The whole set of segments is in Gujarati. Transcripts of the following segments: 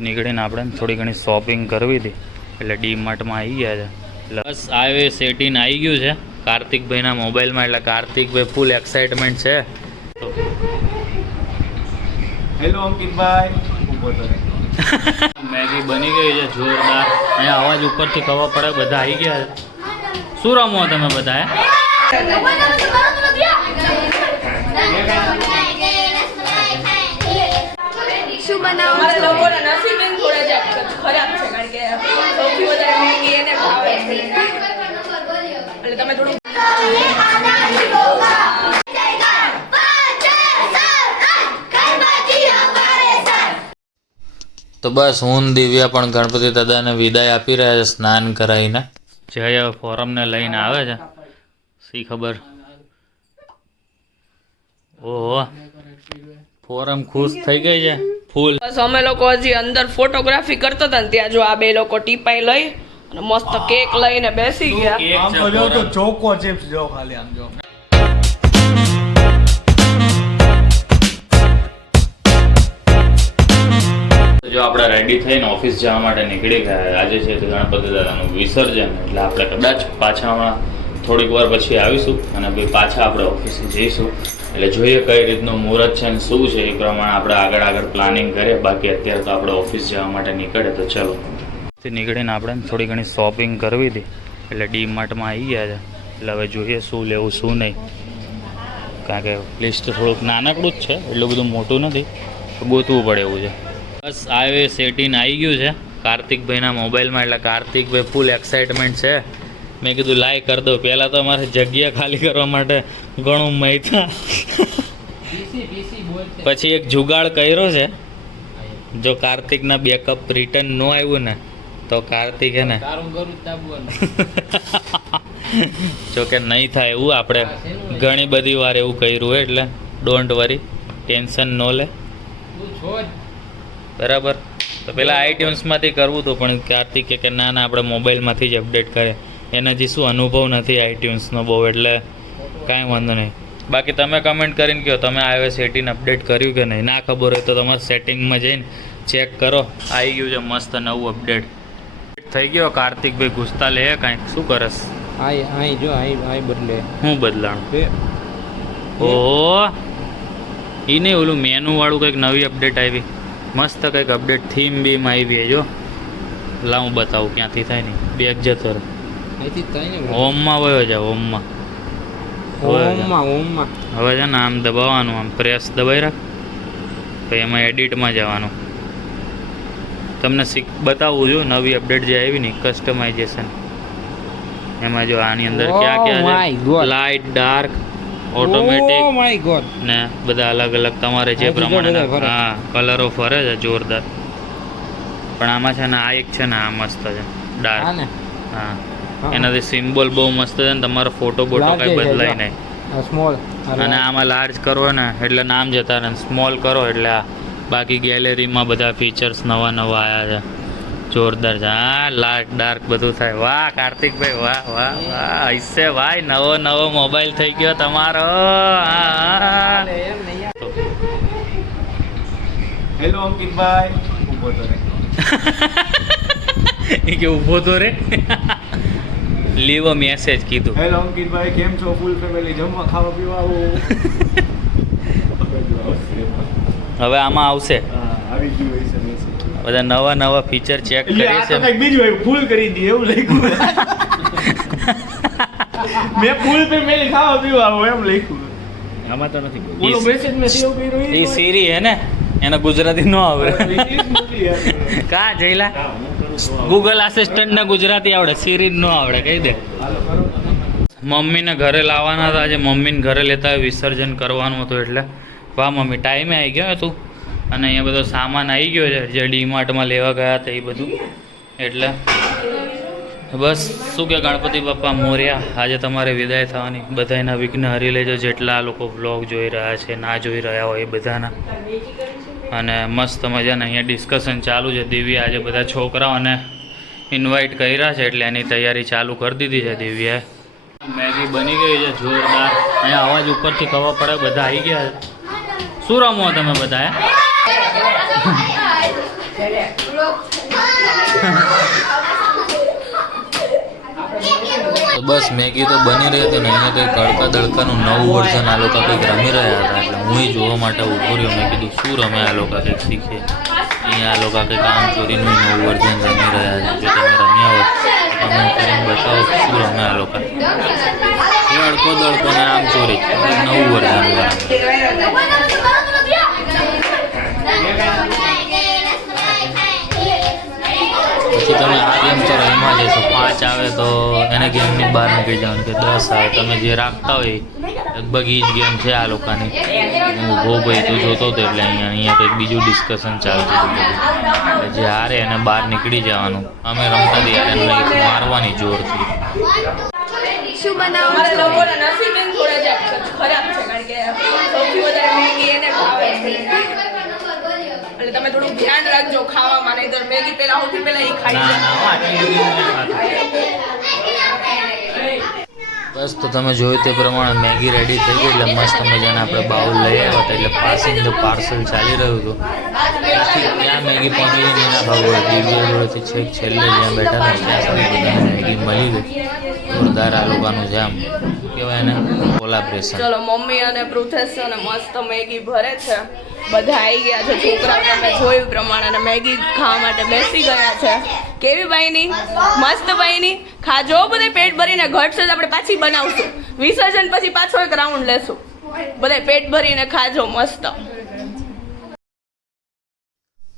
નીકળીને આપણે થોડી ઘણી શોપિંગ કરવી હતી એટલે ડી માર્ટમાં આવી ગયા છે. બસ આવે સેટિંગ આવી ગયું છે કાર્તિકભાઈના મોબાઈલમાં, એટલે કાર્તિકભાઈ ફૂલ એક્સાઇટમેન્ટ છે. હેલો અંકિતભાઈ. મેગી બની ગઈ છે જોરદાર. અહીંયા અવાજ ઉપરથી ખબર પડે બધા આવી ગયા છે. શું રમો તમે બધા? શું બનાવો છો? લોકોના નસીબ થોડા જ ખરાબ છે કારણ કે સૌથી વધારે મેગી એને ભાવે છે એટલે તમે થોડું તો બસ હું દિવ્યા પણ ગણપતિ દાદાને વિદાય આપી રહ્યા છે સ્નાન કરાવીને. જય ફોરમને લઈને આવે છે, શી ખબર. ઓહો, ફોરમ ખુશ થઈ ગઈ છે ફૂલ. બસ અમે લોકો હજી અંદર ફોટોગ્રાફી કરતા હતા ને ત્યાં જો આ બે લોકો ટીપાઈ લઈ અને મસ્ત કેક લઈને બેસી ગયા. આમ તો જો તો ચોકો ચિપ્સ જો ખાલી આમ જો. જો આપણે રેડી થઈને ઓફિસ જવા માટે નીકળી ગયા. આજે છે ગણપતિ દાદાનું વિસર્જન, એટલે આપણે કદાચ પાછા હમણાં થોડીક વાર પછી આવીશું અને પછી પાછા આપણે ઓફિસે જઈશું. એટલે જોઈએ કઈ રીતનું મુહૂર્ત છે અને શું છે એ પ્રમાણે આપણે આગળ પ્લાનિંગ કરીએ. બાકી અત્યારે તો આપણે ઓફિસ જવા માટે નીકળે તો ચલો. નીકળીને આપણે થોડી ઘણી શોપિંગ કરવી હતી એટલે ડી માર્ટમાં આવી ગયા છે. એટલે હવે જોઈએ શું લેવું શું નહીં, કારણ કે લિસ્ટ થોડુંક નાનકડું જ છે, એટલું બધું મોટું નથી, ગોતવું પડે એવું છે. બસ આવે સેટિંગ આવી ગયું છે કાર્તિકભાઈના મોબાઈલમાં, એટલે કાર્તિકભાઈ ફૂલ એક્સાઇટમેન્ટ છે. મેં કીધું લાઈ કરી દો. પહેલાં તો અમારે જગ્યા ખાલી કરવા માટે ઘણું મહેતા, પછી એક જુગાડ કર્યો છે. જો કાર્તિકના બેકઅપ રિટર્ન ન આવ્યું ને તો કાર્તિક હે ને જો કે નહીં થાય એવું. આપણે ઘણી બધી વાર એવું કર્યું હોય, એટલે ડોન્ટ વરી, ટેન્શન ન લે, બરાબર. તો પેલા આઈટ્યુન્સમાંથી કરવું હતું, પણ કાર્તિકે કે ના ના આપણે મોબાઈલમાંથી જ અપડેટ કરે. એના જે શું અનુભવ નથી આઈટ્યુન્સનો બહુ, એટલે કાંઈ વાંધો નહીં. બાકી તમે કમેન્ટ કરીને કહો તમે iOS 18 અપડેટ કર્યું કે નહીં. ના ખબર હોય તો તમારે સેટિંગમાં જઈને ચેક કરો, આવી ગયું છે મસ્ત નવું અપડેટ થઈ ગયો. કાર્તિકભાઈ ઘૂસતા લે કાંઈક, શું કરસ? શું બદલાણું? ઓહો, એ નહીં ઓલું મેનુવાળું કંઈક નવી અપડેટ આવી, મસ્ત કંઈક અપડેટ થીમ બીમ આવી. જો લાવ હું બતાવું ક્યાંથી થાય નહીં. બેગ જતો રહે, હોમમાં વયો જાય, હોમમાં હવે છે ને આમ દબાવવાનું, આમ પ્રેસ દબાઈ રાખ, તો એમાં એડિટમાં જવાનું. તમને બતાવું છું નવી અપડેટ જે આવી ને કસ્ટમાઇઝેશન, એમાં જો આની અંદર ક્યાં ક્યાં છે, લાઇટ, ડાર્ક, ઓટોમેટિક ને બધા અલગ અલગ તમારે જે પ્રમાણે હા કલરો ફરે છે જોરદાર. પણ આમાં છે ને આ એક છે ને આ મસ્ત છે ડાર્ક, હા એનાથી સિમ્બોલ બહુ મસ્ત છે ને તમારો ફોટો બોટો કઈ બદલાય નહીં. અને આમાં લાર્જ કરો ને એટલે નામ જતા રહે, સ્મોલ કરો એટલે આ બાકી ગેલેરીમાં બધા ફીચર્સ નવા નવા આવ્યા છે, જોરદાર છે. હા લાર્જ ડાર્ક બધું થાય. વાહ કાર્તિકભાઈ, વાહ વાહ વાહ, હૈસે ભાઈ નવો નવો મોબાઈલ થઈ ગયો તમારો. હેલો અંકિતભાઈ. ઊભો તો રે. એ કે ઊભો તો રે, લીવ અ મેસેજ કીધું. હેલો અંકિતભાઈ, કેમ છો? ફૂલ ફેમિલી જમવા ખાવા પીવા આવો. હવે આમાં આવશે આવી ગયું હશે મેસેજ. બધા નવા નવા ફીચર ચેક કરીએ છે. બીજું આવ્યું ફૂલ કરી દી એવું લખ્યું. મેં ફૂલ ફેમિલી ખાવા પીવા આવો એમ લખ્યું. આમાં તો નથી. ઓલો મેસેજ મેં સેવ કર્યો એ સિરી હે ને, એને ગુજરાતી ન આવડે. કા જઈલા ગૂગલ આસિસ્ટન્ટ ને ગુજરાતી આવડે, સિરી ન આવડે, કહી દે. મમ્મીને ઘરે લાવવાના હતા, આજે મમ્મીને ઘરે લેતા વિસર્જન કરવાનું હતું. એટલે વાહ મમ્મી, ટાઈમે આવી ગયો તું. અને અહીંયા બધો સામાન આવી ગયો છે જે ડીમાર્ટમાં લેવા ગયા હતા એ બધું. એટલે બસ શું કે ગણપતિ બાપ્પા મોર્યા, આજે તમારે વિદાય થવાની. બધાના વિઘ્ન હરી લેજો, જેટલા લોકો વ્લોગ જોઈ રહ્યા છે, ના જોઈ રહ્યા હોય એ બધાના. અને મસ્ત મજાના અહીંયા ડિસ્કશન ચાલુ છે. દિવ્યા આજે બધા છોકરાઓને ઇન્વાઇટ કર્યા છે, એટલે એની તૈયારી ચાલુ કરી દીધી છે દિવ્યાએ. મેગી બની ગઈ છે જોરદાર. અહીંયા અવાજ ઉપરથી ખબર પડે બધા આવી ગયા છે. શું રમો તમે બધા? તો બસ મેગી તો બની રહી હતી ને અહીંયા કંઈક તડકા દડકાનું નવું વર્ઝન આ લોકો કંઈક રમી રહ્યા હતા એટલે હું જોવા માટે ઊભો રહ્યો. મેં કીધું શું રમે આ લોકો કંઈક શીખે. અહીંયા આ લોકો કંઈક આમ ચોરીનું નવું વર્ઝન રમી રહ્યા છે. જો તમે રમ્યા હોય તો કમેન્ટ કરીને બતાવો શું રમે આ લોકો. તડકો દડકો ને આમ ચોરી નવું વર્ઝન રમે. પછી તમે આ ગેમ તો રમ્યા જશો. 5 આવે તો એને ગેમની બહાર નીકળી જવાનું કે 10 આવે તમે જે રાખતા હોય લગભગ એ જ ગેમ છે આ લોકોની. હું ઊભો ભાઈ તું જોતો હતો એટલે અહીંયા કંઈક બીજું ડિસ્કશન ચાલતું હતું બધું. એટલે જે હારે એને બહાર નીકળી જવાનું. અમે રમતા ત્યારે એને મારવાની જોરથી. શું બનાવો અમારા છો? લોકોના નસીબ એમ થોડા જ ખરાબ છે કારણ કે સૌથી વધારે મેગી એને ભાવે છે એટલે તમે થોડું ધ્યાન રાખજો ખાવામાં નહીંતર મેગી પહેલા સૌથી પહેલા એ ખાઈ ના જાય. ના હું આટલી બધી નથી ખાતો. બસ તો તમે જોયું તે પ્રમાણે મેગી રેડી થઈ ગઈ એટલે મસ્ત મજાના આપણે બાઉલ લઈ આવ્યા હતા એટલે પાસિંગ ધ પાર્સલ ચાલી રહ્યું હતું. ત્યાંથી ત્યાં મેગી પહોંચી ગઈ એના ભાવ દિવ્ય જોડેથી છેક છેલ્લે જ્યાં બેઠા હતા ત્યાં સુધી બધાને મેગી મળી ગઈ. જોરદાર આ લોકોનું છે આમ કહેવાય એને કોલાબ્રેશન. ચલો મમ્મી અને પૃથેશ છે ને મસ્ત મેગી ભરે છે. બધા આવી ગયા છે છોકરાઓ તમે જોયું પ્રમાણે અને મેગી ખાવા માટે બેસી ગયા છે. કેવી બાઈની મસ્ત બાઈની ખાજો બધે પેટ ભરીને ઘટશે તો આપણે પાછી બનાવશું. વિસર્જન પછી પાછો એક રાઉન્ડ લેશું. બધે પેટ ભરીને ખાજો મસ્ત.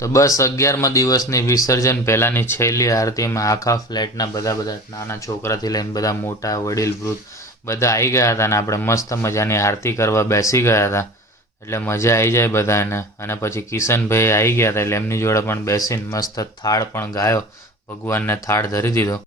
તો બસ 11મા દિવસની વિસર્જન પહેલાંની છેલ્લી આરતીમાં આખા ફ્લેટના બધા નાના છોકરાથી લઈને બધા મોટા વડીલ વૃદ્ધ બધા આવી ગયા હતા અને આપણે મસ્ત મજાની આરતી કરવા બેસી ગયા હતા એટલે મજા આવી જાય બધાને. અને પછી કિશનભાઈ આવી ગયા હતા એટલે એમની જોડે પણ બેસીને મસ્ત થાળ પણ ગાયો. ભગવાનને થાળ ધરી દીધો.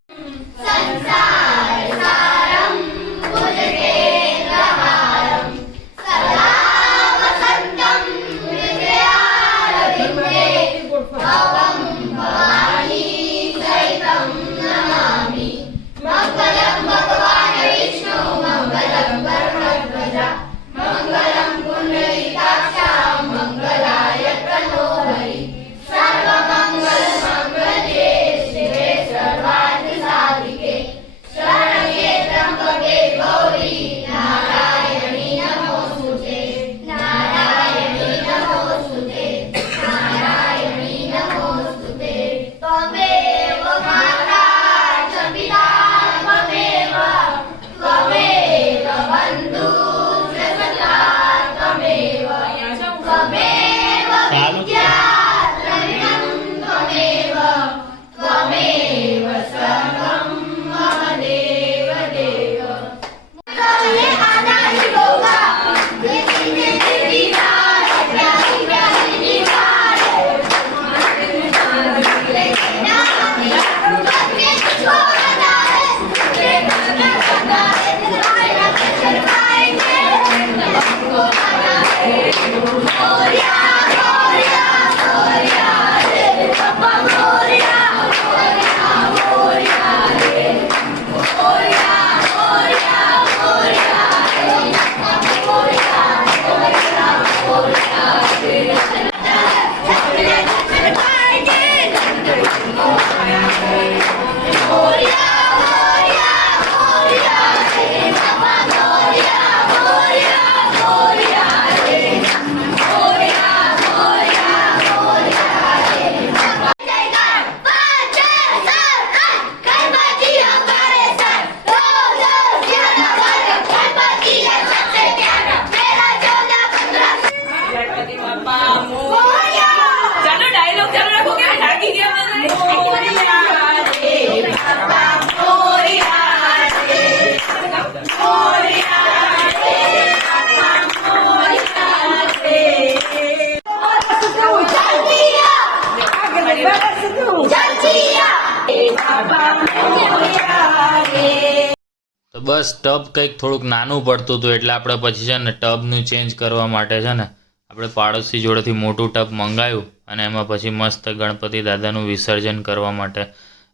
તો બસ ટબ કંઈક થોડુંક નાનું પડતું હતું એટલે આપણે પછી છે ને ટબનું ચેન્જ કરવા માટે છે ને આપણે પાડોશી જોડેથી મોટું ટબ મંગાવ્યું અને એમાં પછી મસ્ત ગણપતિ દાદાનું વિસર્જન કરવા માટે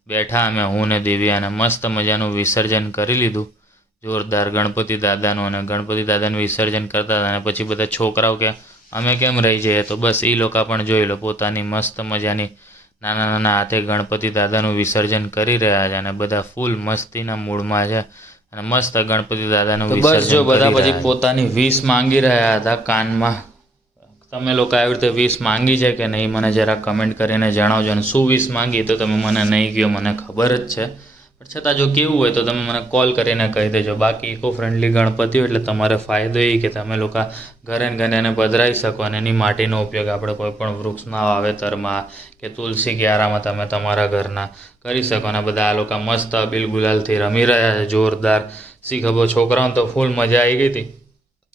બેઠા અમે હું ને દિવ્યા અને મસ્ત મજાનું વિસર્જન કરી લીધું. જોરદાર ગણપતિ દાદાનું અને ગણપતિ દાદાનું વિસર્જન કરતા હતા અને પછી બધા છોકરાઓ કે અમે કેમ રહી જઈએ તો બસ એ લોકો પણ જોઈ લો પોતાની મસ્ત મજાની નાના નાના હાથે ગણપતિ દાદાનું વિસર્જન કરી રહ્યા છે અને બધા ફૂલ મસ્તીના મૂડમાં છે અને મસ્ત ગણપતિ દાદાનું વિસર્જન. બસ જો બધા પછી પોતાની વીસ માંગી રહ્યા હતા કાનમાં. તમે લોકો આવી રીતે વીસ માંગી છે કે નહીં મને જરા કમેન્ટ કરીને જણાવજો. અને શું વીસ માંગી તો તમે મને નહીં કહો, મને ખબર જ છે, પણ છતાં જો કેવું હોય તો તમે મને કોલ કરીને કહી દેજો. બાકી ઇકો ફ્રેન્ડલી ગણપતિ હોય એટલે તમારે ફાયદો એ કે તમે લોકો ઘરે ને ઘરે એને પધરાવી શકો અને એની માટીનો ઉપયોગ આપણે કોઈ પણ વૃક્ષના વાવેતરમાં કે તુલસી ક્યારામાં તમે તમારા ઘરના કરી શકો. અને બધા આ લોકો મસ્ત અબીલ ગુલાલથી રમી રહ્યા છે જોરદાર. શી ખબર, છોકરાઓને તો ફૂલ મજા આવી ગઈ હતી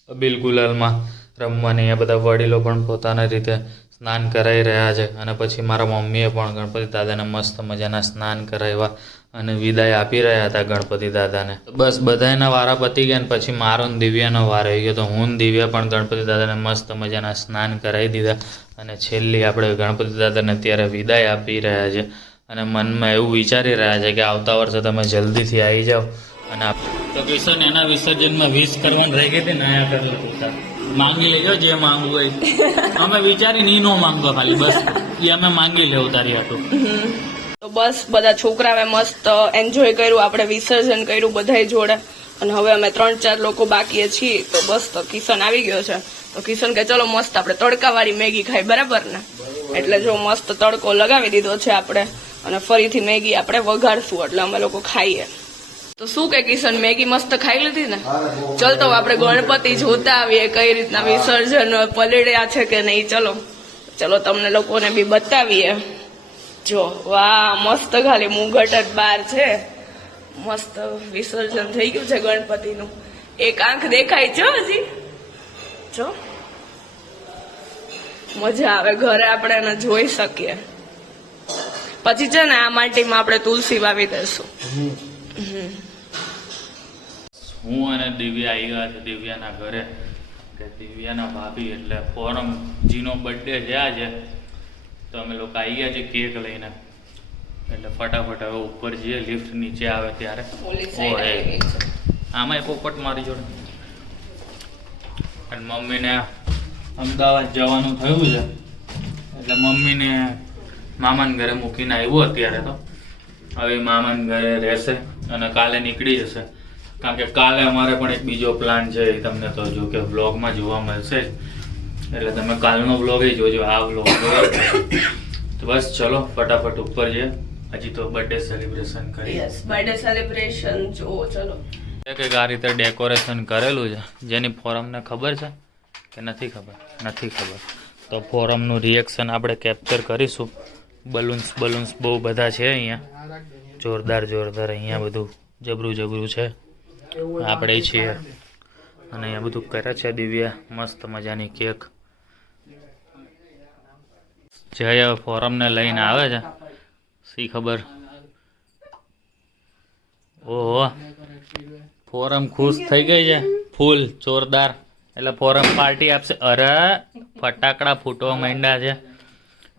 અબીલ ગુલાલમાં રમવાની. આ બધા વડીલો પણ પોતાની રીતે સ્નાન કરાવી રહ્યા છે. અને પછી મારા મમ્મીએ પણ ગણપતિ દાદાને મસ્ત મજાના સ્નાન કરાવ્યા અને વિદાય આપી રહ્યા હતા ગણપતિ દાદાને. બસ બધાના વારા પતી ગયા ને પછી મારો ને દિવ્યાનો વારો આવી ગયો. તો હું ને દિવ્યા પણ ગણપતિ દાદાને મસ્ત મજાના સ્નાન કરાવી દીધા અને છેલ્લી આપણે ગણપતિ દાદાને અત્યારે વિદાય આપી રહ્યા છે. અને મનમાં એવું વિચારી રહ્યા છે કે આવતા વર્ષે તમે જલ્દીથી આવી જાઓ. અને તો કિશન એના વિસર્જનમાં વિશ કરવાનું રહી ગઈ હતી ને આયા કરેલું પૂછતા માંગી લેજો જે માંગવું હોય. અમે વિચારીને ઈ નો માંગતો ખાલી બસ એ અમે માંગી લેવું તારી હતું. તો બસ બધા છોકરાએ મસ્ત એન્જોય કર્યું, આપણે વિસર્જન કર્યું બધાય જોડે. અને હવે અમે 3-4 લોકો બાકી છીએ. તો બસ તો કિશન આવી ગયો છે. તો કિશન કે ચલો મસ્ત આપણે તડકાવાળી મેગી ખાઈ, બરાબર ને? એટલે જો મસ્ત તડકો લગાવી દીધો છે આપણે અને ફરીથી મેગી આપણે વઘાડશું એટલે અમે લોકો ખાઈએ. તો શું કે કિશન, મેગી મસ્ત ખાઈ લીધી ને? ચલ તો આપણે ગણપતિ જોતા આવીએ કઈ રીતના વિસર્જન પલળ્યા છે કે નહીં. ચલો તમને લોકોને બી બતાવીએ. જો વાહ, મસ્ત ખાલી મુંગટ જ બહાર છે. મસ્ત વિસર્જન થઈ ગયું છે ગણપતિનું. એક આંખ દેખાય છે હજી. જો મજા આવે, ઘરે આપણે એને જોઈ શકીએ. પછી છે ને આ માટીમાં આપણે તુલસી વાવી દઈશું. હું અને દિવ્યા આવી ગયા છે દિવ્યાના ઘરે. કે દિવ્યાના ભાભી એટલે ફોરમજીનો બર્થડે છે આજે. તો અમે લોકો આવી ગયા છે કેક લઈને. એટલે ફટાફટ હવે ઉપર જઈએ, લિફ્ટ નીચે આવે ત્યારે. આમાં પોપટ મારી જોડે. અને મમ્મીને અમદાવાદ જવાનું થયું છે એટલે મમ્મીને મામાને ઘરે મૂકીને આવ્યો અત્યારે. તો હવે મામાને ઘરે રહેશે અને કાલે નીકળી જશે. કારણ કે કાલે અમારે પણ એક બીજો પ્લાન છે, એ તમને તો જો કે વ્લોગમાં જોવા મળશે જ. એટલે તમે કાલનો વ્લોગ એ જોજો, આ વ્લોગ. તો બસ ચલો ફટાફટ ઉપર જઈએ. હજી તો બર્થડે સેલિબ્રેશન કરીએ. યસ, બર્થડે સેલિબ્રેશન જો ચલો. એક આ રીતે ડેકોરેશન કરેલું છે જેની ફોરમને ખબર છે કે નથી ખબર? નથી ખબર. તો ફોરમનું રિએક્શન આપણે કેપ્ચર કરીશું. બલૂન્સ બહુ બધા છે અહીંયા, જોરદાર અહીંયા બધું જબરું છે. આપણે છીએ અને અહીંયા બધું કરે છે દિવ્યા. મસ્ત મજાની કેક. જય ફોરમને લઈને આવે છે, શી ખબર. ઓહો, ફોરમ ખુશ થઈ ગઈ છે ફૂલ જોરદાર. એટલે ફોરમ પાર્ટી આપશે. અરે ફટાકડા ફૂટવા માંડ્યા છે.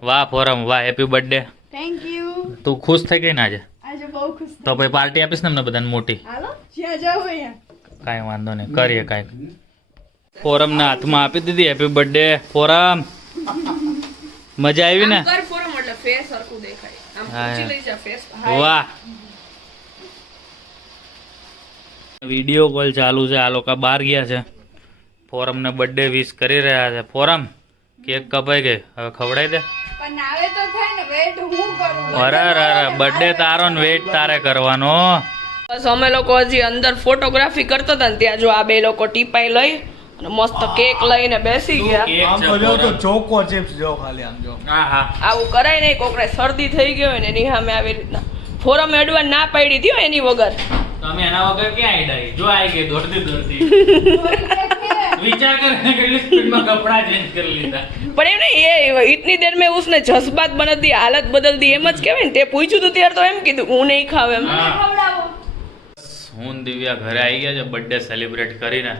વાહ ફોરમ, વાહ, હેપી બર્થડે. Thank you. તું ખુશ થઈ ગઈ ને આજે? આજે બહુ ખુશ. તો ભાઈ પાર્ટી આપીશ ને અમને બધાને મોટી. હાલો જ્યાં જાવ અહીંયા. કાંઈ વાંધો નહીં, કરીએ કાંઈક. ફોરમના હાથમાં આપી દીધી હેપી બર્થડે. ફોરમ મજા આવી ને? કર ફોરમ એટલે ફેસ સરખું દેખાય. આમ ઊંચી લઈ જા ફેસ. વાહ, વિડીયો કોલ ચાલુ છે. આ લોકો બહાર ગયા છે. ફોરમને બર્થડે વિશ કરી રહ્યા છે. ફોરમ કેક કપાઈ ગઈ, હવે ખવડાવી દે. પણ નાવે તો થાય ને, વેટ હું કરું. અરે બર્થડે તારો ને વેટ તારે કરવાનો. બસ અમે લોકો હજી અંદર ફોટોગ્રાફી કરતા હતા ને ત્યાં જો આ બે લોકો ટીપાઈ લઈ અને મસ્ત કેક લઈને બેસી ગયા. ચોકો ચિપ્સ જો ખાલી આમ જો. આવું કરાય નહીં, કોકને શરદી થઈ ગયો હોય ને એની સામે આવી રીતના ફોરમ એડવાન્સ ના પાડી દીધો એની વગર. તમે એના વગર ક્યાં આઈ જો આવી ગઈ દોડતી વિચાર કરે કેટલી સ્પીડમાં કપડા ચેન્જ કરી લીધા. પણ એમ નહીં, એ ઇતની દેર મેં उसने જज्बात बदल दी, हालत बदल दी, એમ જ કહેવાય ને. તે પૂછ્યું તો ત્યારે તો એમ કીધું હું નહીં ખાવ એમ. હું દિવ્યા ઘરે આવી ગયા છે બર્થડે સેલિબ્રેટ કરીને.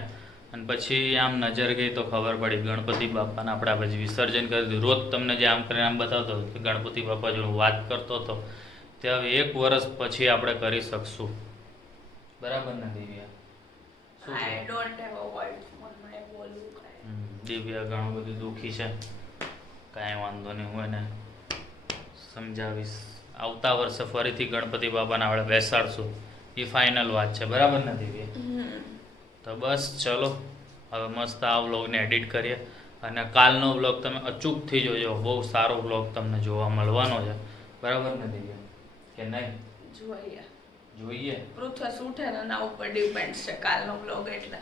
અને પછી આમ નજર ગઈ તો ખબર પડી ગણપતિ બાપાને આપણે પછી વિસર્જન કરી દીધું. રોજ તમને જે આમ કરીને આમ બતાવતો કે ગણપતિ બાપા જોડે વાત કરતો હતો તે હવે 1 વર્ષ પછી આપણે કરી શકશું. બરાબર ને દિવ્યા? દિવ્યા ઘણું બધું દુઃખી છે. કાંઈ વાંધો નહીં, હું એને સમજાવીશ. આવતા વર્ષે ફરીથી ગણપતિ બાપાને આપણે બેસાડશું, એ ફાઇનલ વાત છે, બરાબર ને દીદી? તો બસ ચલો હવે મસ્ત આ વ્લોગને એડિટ કરીએ, અને કાલનો વ્લોગ તમે અચૂકથી જોજો. બહુ સારો વ્લોગ તમને જોવા મળવાનો છે, બરાબર ને દીદી? કે નહીં? જોઈએ. પૃથ્વી ઉઠે ને એના ઉપર ડિપેન્ડ છે કાલનો વ્લોગ. એટલે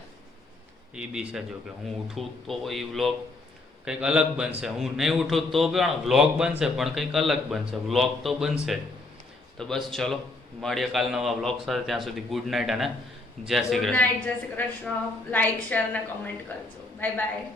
એ બી છે, જો કે હું ઉઠું તો એ વ્લોગ કંઈક અલગ બનશે, હું નહીં ઉઠું તો પણ વ્લોગ બનશે, પણ કંઈક અલગ બનશે. વ્લોગ તો બનશે. તો બસ ચલો મળીએ કાલ નવા વ્લોગ સાથે. ત્યાં સુધી ગુડ નાઇટ અને જય શ્રી ગુડ કૃષ્ણ. નાઇટ, જય શ્રી કૃષ્ણ. લાઈક, શેર અને કમેન્ટ કરજો. Bye bye.